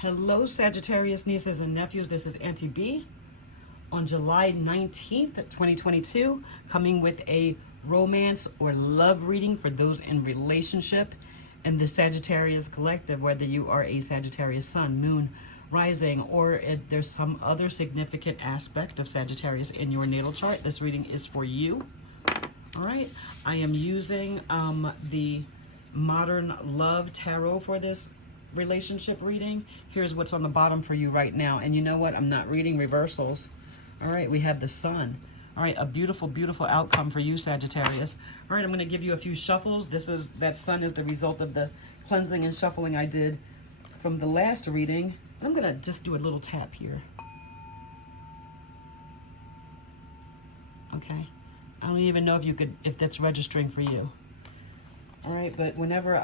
Hello, Sagittarius nieces and nephews. This is Auntie B on July 19th, 2022, coming with a romance or love reading for those in relationship in the Sagittarius collective, whether you are a Sagittarius sun, moon, rising, or if there's some other significant aspect of Sagittarius in your natal chart. This reading is for you. All right. I am using the Modern Love Tarot for this relationship reading. Here's what's on the bottom for you right now. And you know what? I'm not reading reversals. All right, we have the sun. All right, a beautiful, beautiful outcome for you, Sagittarius. All right, I'm going to give you a few shuffles. That sun is the result of the cleansing and shuffling I did from the last reading. I'm going to just do a little tap here. Okay. I don't even know if that's registering for you. All right, but whenever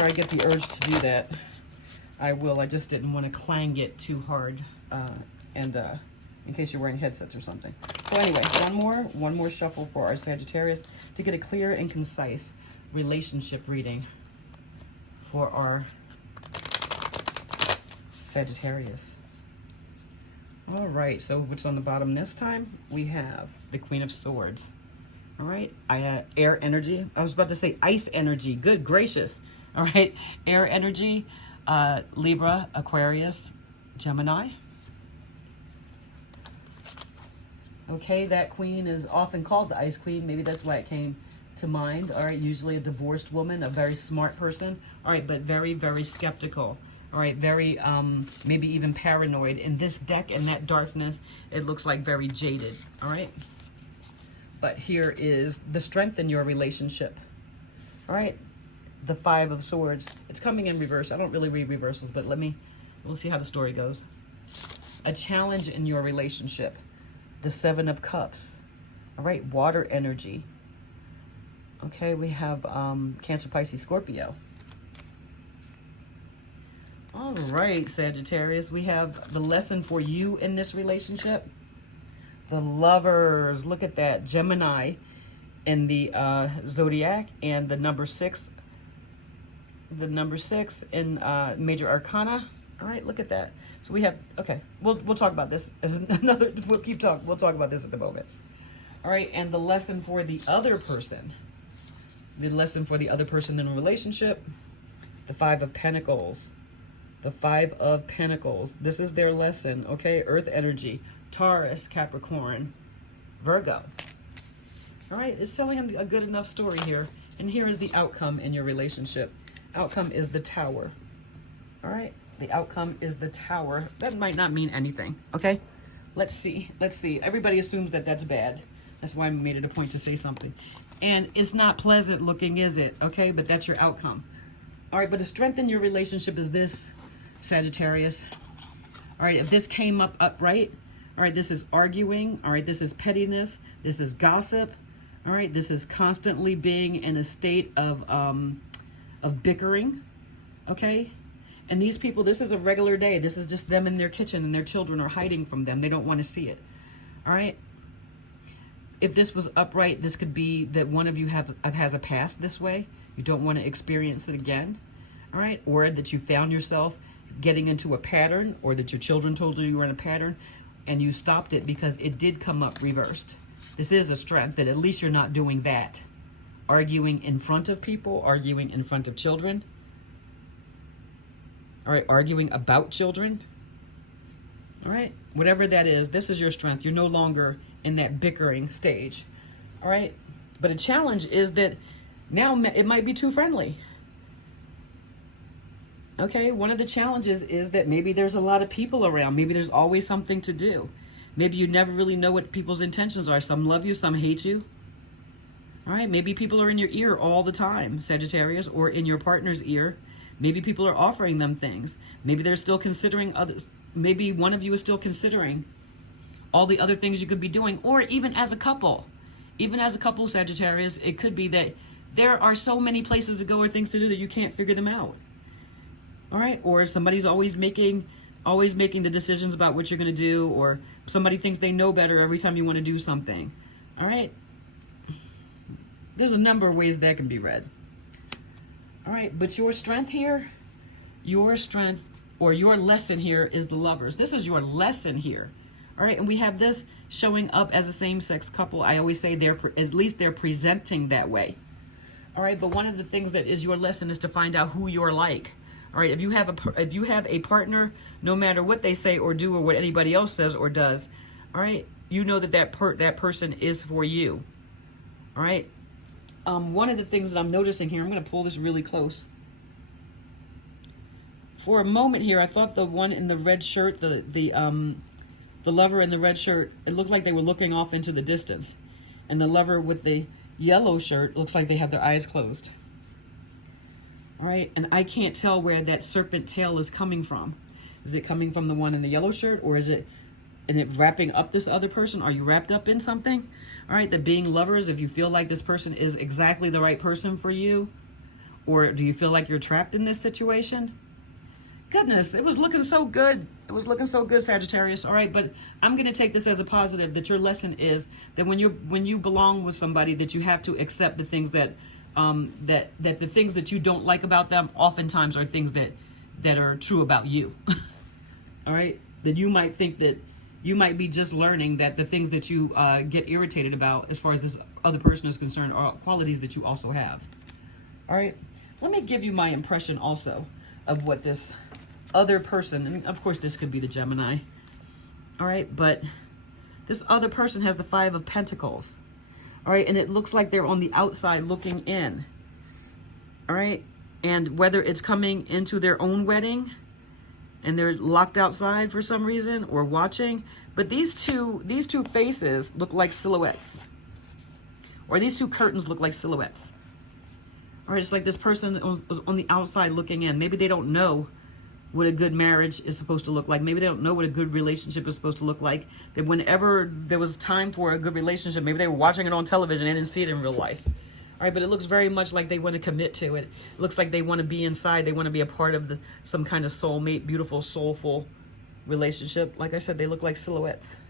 I get the urge to do that, I will. I just didn't want to clang it too hard, in case you're wearing headsets or something. So anyway, one more shuffle for our Sagittarius to get a clear and concise relationship reading for our Sagittarius. All right, so what's on the bottom this time? We have the Queen of Swords. All right, air energy. I was about to say ice energy. Good gracious. All right, air energy, Libra, Aquarius, Gemini. Okay, that queen is often called the Ice Queen. Maybe that's why it came to mind. All right, usually a divorced woman, a very smart person. All right, but very, very skeptical. All right, very, maybe even paranoid. In this deck, in that darkness, it looks like very jaded. All right. But here is the strength in your relationship. All right, the Five of Swords. It's coming in reverse. I don't really read reversals, but we'll see how the story goes. A challenge in your relationship. The Seven of Cups. All right, water energy. Okay, we have Cancer, Pisces, Scorpio. All right, Sagittarius, we have the lesson for you in this relationship. The Lovers, look at that. Gemini in the Zodiac, and the number 6. The number 6 in Major Arcana. All right, look at that. So we have, okay, we'll talk about this as another, we'll talk about this at the moment. All right, and the lesson for the other person. The lesson for the other person in a relationship. The Five of Pentacles. The Five of Pentacles. This is their lesson, okay? Earth energy. Taurus, Capricorn, Virgo. All right, it's telling him a good enough story here. And here is the outcome in your relationship. Outcome is the Tower. All right, the outcome is the Tower. That might not mean anything, okay? Let's see. Everybody assumes that that's bad. That's why I made it a point to say something. And it's not pleasant looking, is it? Okay, but that's your outcome. All right, but the strength in your relationship is this, Sagittarius. All right, if this came up upright, all right, this is arguing. All right, this is pettiness. This is gossip. All right, this is constantly being in a state of bickering. Okay, and these people, this is a regular day. This is just them in their kitchen, and their children are hiding from them. They don't want to see it. All right. If this was upright, this could be that one of you has a past this way. You don't want to experience it again. All right, or that you found yourself getting into a pattern, or that your children told you were in a pattern and you stopped it because it did come up reversed. This is a strength that at least you're not doing that. Arguing in front of people, arguing in front of children. All right, arguing about children. All right, whatever that is, this is your strength. You're no longer in that bickering stage. All right, but a challenge is that now it might be too friendly. Okay, one of the challenges is that maybe there's a lot of people around. Maybe there's always something to do. Maybe you never really know what people's intentions are. Some love you, some hate you. All right, maybe people are in your ear all the time, Sagittarius, or in your partner's ear. Maybe people are offering them things. Maybe they're still considering others. Maybe one of you is still considering all the other things you could be doing, or even as a couple. Even as a couple, Sagittarius, it could be that there are so many places to go or things to do that you can't figure them out. All right, or somebody's always making the decisions about what you're going to do, or somebody thinks they know better every time you want to do something. All right, there's a number of ways that can be read. All right, but your strength here Your strength or your lesson here is the Lovers. This is your lesson here. All right, and we have this showing up as a same-sex couple. I always say at least they're presenting that way. All right, but one of the things that is your lesson is to find out who you're like. All right, if you have a partner, no matter what they say or do or what anybody else says or does, all right, you know that that person is for you. All right. One of the things that I'm noticing here, I'm going to pull this really close. For a moment here, I thought the one in the red shirt, the lover in the red shirt, it looked like they were looking off into the distance, and the lover with the yellow shirt looks like they have their eyes closed. All right, and I can't tell where that serpent tail is coming from. Is it coming from the one in the yellow shirt, or is it wrapping up this other person? Are you wrapped up in something? All right, that being lovers, if you feel like this person is exactly the right person for you, or do you feel like you're trapped in this situation? Goodness, it was looking so good. It was looking so good, Sagittarius. All right, but I'm going to take this as a positive, that your lesson is that when you belong with somebody, that you have to accept the things that the things that you don't like about them oftentimes are things that are true about you. All right, that you might think that you might be just learning that the things that you get irritated about as far as this other person is concerned are qualities that you also have. All right, let me give you my impression also of what this other person, and of course this could be the Gemini, all right, but this other person has the Five of Pentacles, all right, and it looks like they're on the outside looking in, all right, and whether it's coming into their own wedding and they're locked outside for some reason or watching, but these two faces look like silhouettes, or these two curtains look like silhouettes. All right, it's like this person was on the outside looking in. Maybe they don't know what a good marriage is supposed to look like. Maybe they don't know what a good relationship is supposed to look like. That whenever there was time for a good relationship, maybe they were watching it on television and didn't see it in real life. All right, but it looks very much like they want to commit to it. It looks like they want to be inside. They want to be a part of some kind of soulmate, beautiful, soulful relationship. Like I said, they look like silhouettes.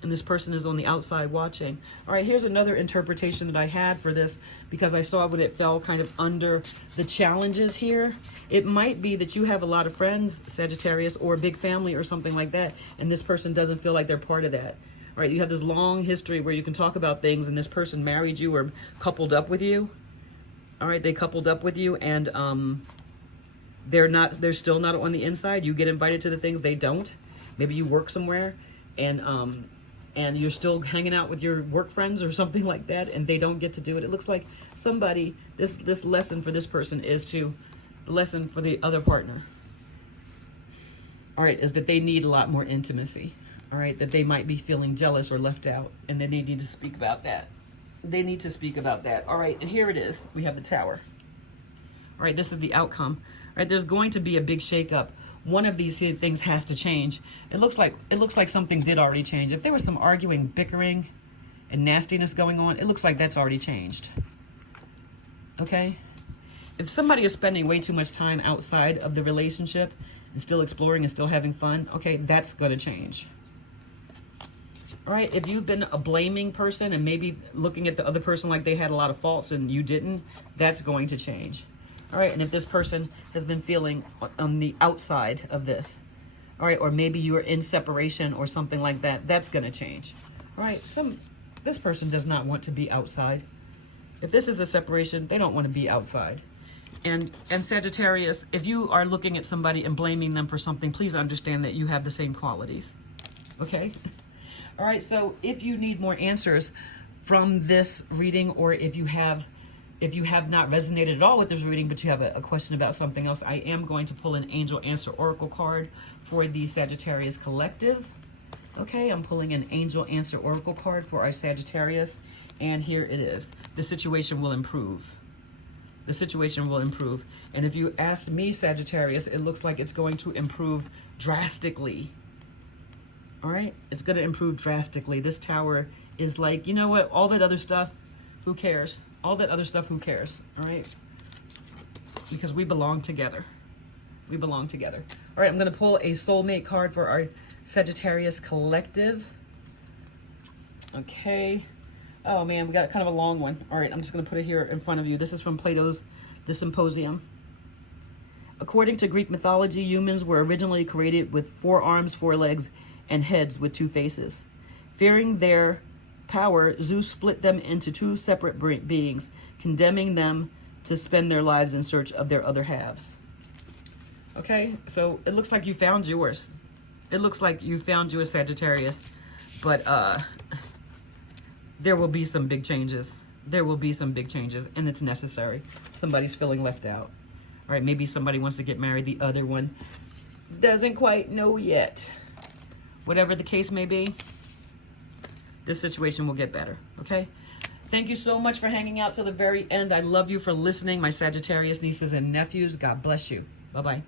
And this person is on the outside watching. All right, here's another interpretation that I had for this, because I saw when it fell kind of under the challenges here. It might be that you have a lot of friends, Sagittarius, or a big family or something like that, and this person doesn't feel like they're part of that. All right, you have this long history where you can talk about things, and this person married you or coupled up with you. All right, they coupled up with you, and they're still not on the inside. You get invited to the things, they don't. Maybe you work somewhere, and you're still hanging out with your work friends or something like that, and they don't get to do it. It looks like somebody, this lesson for this person is the lesson for the other partner, all right, is that they need a lot more intimacy, all right, that they might be feeling jealous or left out, and then they need to speak about that. They need to speak about that. All right, and here it is. We have the Tower. All right, this is the outcome. All right, there's going to be a big shakeup. One of these things has to change. It looks like something did already change. If there was some arguing, bickering, and nastiness going on, it looks like that's already changed. Okay? If somebody is spending way too much time outside of the relationship and still exploring and still having fun, okay, that's going to change. All right, if you've been a blaming person and maybe looking at the other person like they had a lot of faults and you didn't, that's going to change. All right, and if this person has been feeling on the outside of this, all right, or maybe you are in separation or something like that, that's going to change. All right, this person does not want to be outside. If this is a separation, they don't want to be outside. And Sagittarius, if you are looking at somebody and blaming them for something, please understand that you have the same qualities. Okay? All right, so if you need more answers from this reading, or if you have not resonated at all with this reading, but you have a question about something else, I am going to pull an Angel Answer Oracle card for the Sagittarius Collective. Okay, I'm pulling an Angel Answer Oracle card for our Sagittarius, and here it is. The situation will improve. The situation will improve. And if you ask me, Sagittarius, it looks like it's going to improve drastically. All right, it's going to improve drastically. This Tower is like, you know what, all that other stuff, who cares? All that other stuff, who cares? All right, because we belong together. We belong together. All right, I'm going to pull a soulmate card for our Sagittarius Collective. Okay. Oh man, we got kind of a long one. All right, I'm just going to put it here in front of you. This is from Plato's The Symposium. According to Greek mythology, humans were originally created with 4 arms, 4 legs, and heads with 2 faces. Fearing their power, Zeus split them into 2 separate beings, condemning them to spend their lives in search of their other halves. Okay, so it looks like you found yours. It looks like you found yours, Sagittarius. But there will be some big changes. There will be some big changes, and it's necessary. Somebody's feeling left out. All right, maybe somebody wants to get married. The other one doesn't quite know yet. Whatever the case may be, this situation will get better, okay? Thank you so much for hanging out till the very end. I love you for listening, my Sagittarius nieces and nephews. God bless you. Bye-bye.